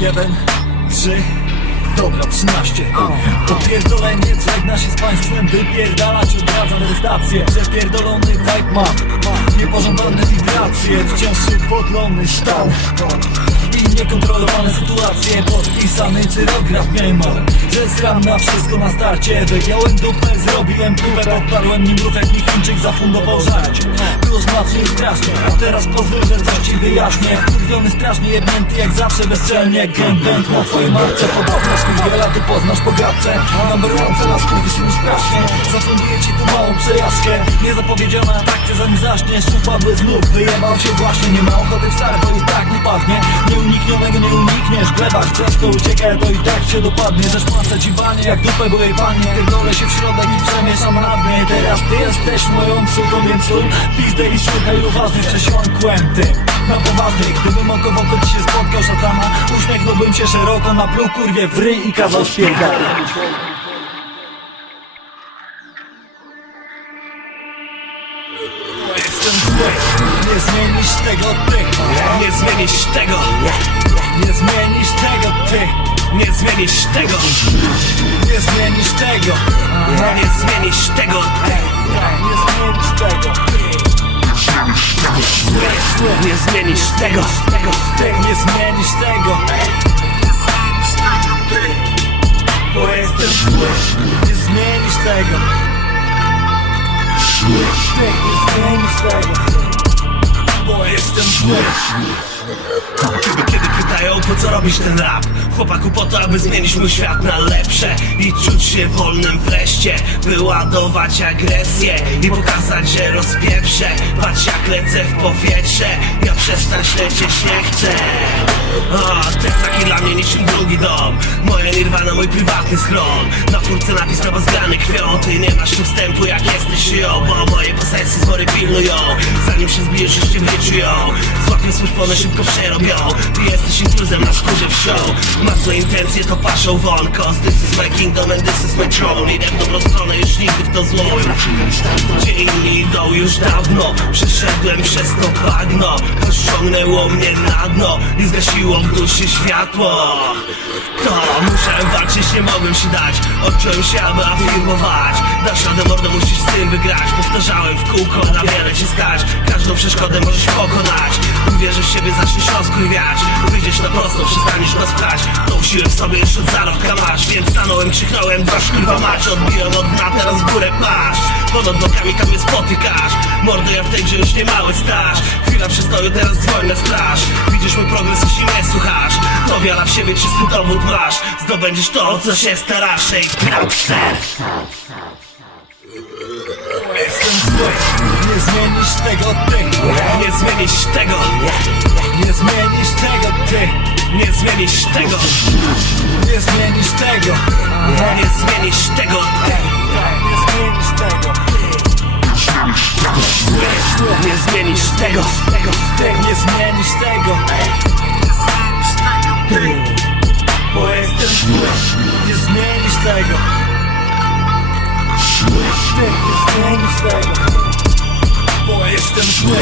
Jeden, trzy, dobra, trzynaście. To pierdolenie żegna się z państwem Wypierdalać odradzam stację. Przepierdolony hype ma Niepożądane wibracje. Wciąż podlony stan. I niekontrolowane sytuacje. Podpisany cyrograf miałem. Że zram na wszystko na starcie. Wygiąłem dupę, zrobiłem próbę Podparłem nim jak mi Chińczyk zafundował żarć Było smacznie i strasznie A teraz pozwól, że coś ci wyjaśnię. Kurwiony strasznie jebnięty jak zawsze bezczelnie. Gangbang na twojej marce Podobno skurwiela ty poznasz po gadce. Number one cela przejażdżkę Niezapowiedziana atrakcja zanim zaśniesz Upadły znów, wyjebał się właśnie. Nie ma ochoty wcale, bo i tak upadnie Nieuniknionego nie unikniesz. Gleba chcesz to uciekaj, to i tak cię dopadnie. Też płacę ci banie jak dupę byłej panie. Pierdolę się w środek i przemieszam na Teraz ty jesteś moją psuką, więc tu Pizdę i słuchaj uważnie. Przesiąkłem ty Na poważnie, gdybym oko w oko ci się spotkał szatana Uśmiechnąłbym się szeroko, napluł kurwie w ryj i kazał spierdalać Nie zmienisz tego ty. Nie zmienisz tego, Nie zmienisz tego ty. Nie zmienisz tego, Nie zmienisz tego. Nie zmienisz tego. Nie zmienisz tego. Nie zmienisz tego, Ty nie zmienisz tego. Bo jestem zły. Nie zmienisz tego Bo jestem zły Kiedy, kiedy pytają po co robisz ten rap Chłopaku po to, aby zmienić mój świat na lepsze I czuć się wolnym wreszcie. Wyładować agresję I pokazać, że rozpieprzę Patrz jak lecę w powietrze. Ja przestać lecieć nie chcę. O, niczym drugi dom. Moja nirwana, mój prywatny schron Na furce napis na was grany krwią Ty nie masz wstępu jak jesteś ją Bo moje posesje zbory pilnują. Zanim się zbijesz jeszcze wyczują Złapią szponę, szybko przerobią. Ty jesteś intruzem na skórze wsią Masz złe intencje, to paszą won. This is my kingdom and this is my throne. Idę w dobrą stronę, już nigdy w to zło. Gdzie inni idą już dawno. Przeszedłem przez to bagno. To ściągnęło mnie na dno I zgasiło w duszy światło. To musiałem walczyć, nie mogłem się dać. Odciąłem się, aby afirmować. Dasz radę mordo, musisz z tym wygrać. Powtarzałem w kółko, wiele się stać. Każdą przeszkodę możesz pokonać. Uwierzysz w siebie, zaczniesz rozkurwiać Wyjdziesz na prosto, przestaniesz nas pchać Tą siłę w sobie już od zarodka masz. Więc stanąłem, krzyknąłem, dwa kurwa mać. Odbiłem od dna, teraz w górę patrz. Ponad blokami tam mnie spotykasz. Mordo, ja w tej grze już nie mały staż Chwila przystoju, teraz dzwoń na straż. Widzisz mój progres, jeśli mnie słuchasz. To w siebie, czysty dowód masz. Zdobędziesz to, o co się starasz Ej, Kraupster zmienisz tego ty Nie zmienisz tego, Nie zmienisz tego ty nie zmienisz tego Nie zmienisz tego Nie zmienisz tego Nie zmienisz tego Nie zmienisz tego, Ty nie zmienisz tego Ty Bo jestem Nie zmienisz tego Ty nie zmienisz tego Bo jestem zły